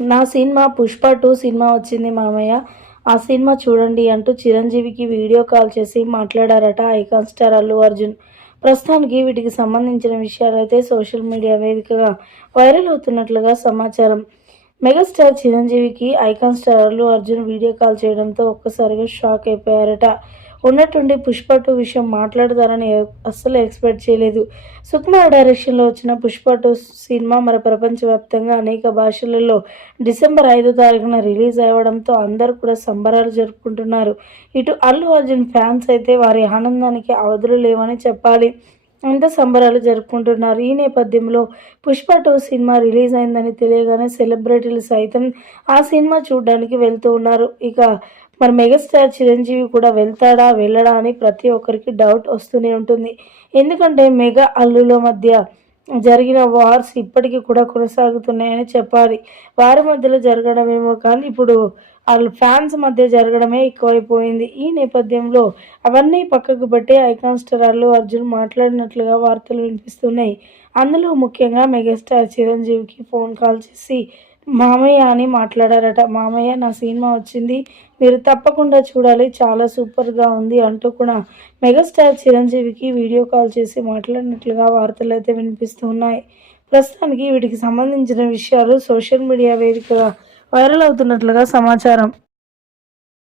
నా cinema Pushpa two cinema వచ్చింది మామయ్య. ఆ సినిమా చూడండి అంటూ చిరంజీవికి వీడియో కాల్ చేసి మాట్లాడారట ఐకాన్ స్టార్ అల్లు అర్జున్. ప్రస్తుతానికి వీటికి సంబంధించిన విషయాలైతే సోషల్ మీడియా వేదికగా వైరల్ అవుతున్నట్లుగా సమాచారం. మెగాస్టార్ చిరంజీవికి icon star Allu Arjun video call చేయడంతో ఒక్కసారిగా షాక్ అయిపోయారట. ఉన్నట్టుండి పుష్ప టూ విషయం మాట్లాడతారని అస్సలు ఎక్స్పెక్ట్ చేయలేదు. సుకుమార్ డైరెక్షన్లో వచ్చిన పుష్ప టూ సినిమా మన ప్రపంచవ్యాప్తంగా అనేక భాషలలో డిసెంబర్ ఐదో తారీఖున రిలీజ్ అవ్వడంతో అందరూ కూడా సంబరాలు జరుపుకుంటున్నారు. ఇటు అల్లు అర్జున్ ఫ్యాన్స్ అయితే వారి ఆనందానికి అవధులు లేవని చెప్పాలి. అంత సంబరాలు జరుపుకుంటున్నారు. ఈ నేపథ్యంలో పుష్ప టూ సినిమా రిలీజ్ అయిందని తెలియగానే సెలబ్రిటీలు సైతం ఆ సినిమా చూడడానికి వెళ్తూ ఉన్నారు. ఇక మరి మెగాస్టార్ చిరంజీవి కూడా వెళ్తాడా వెళ్ళడా అని ప్రతి ఒక్కరికి డౌట్ వస్తూనే ఉంటుంది. ఎందుకంటే మెగా అల్లుల మధ్య జరిగిన వార్స్ ఇప్పటికీ కూడా కొనసాగుతున్నాయని చెప్పాలి. వారి మధ్యలో జరగడమేమో కానీ ఇప్పుడు వాళ్ళ ఫ్యాన్స్ మధ్య జరగడమే ఎక్కువైపోయింది. ఈ నేపథ్యంలో అవన్నీ పక్కకు పెట్టి ఐకాన్ స్టార్ అల్లు అర్జున్ మాట్లాడినట్లుగా వార్తలు వినిపిస్తున్నాయి. అందులో ముఖ్యంగా మెగాస్టార్ చిరంజీవికి ఫోన్ కాల్ చేసి మామయ్య అని మాట్లాడారట. మామయ్య నా సినిమా వచ్చింది. మీరు తప్పకుండా చూడాలి. చాలా సూపర్గా ఉంది అంటూ కూడా మెగాస్టార్ చిరంజీవికి వీడియో కాల్ చేసి మాట్లాడినట్లుగా వార్తలు అయితే వినిపిస్తున్నాయి. ప్రస్తుతానికి వీటికి సంబంధించిన విషయాలు సోషల్ మీడియా వేదికగా వైరల్ అవుతున్నట్లుగా సమాచారం.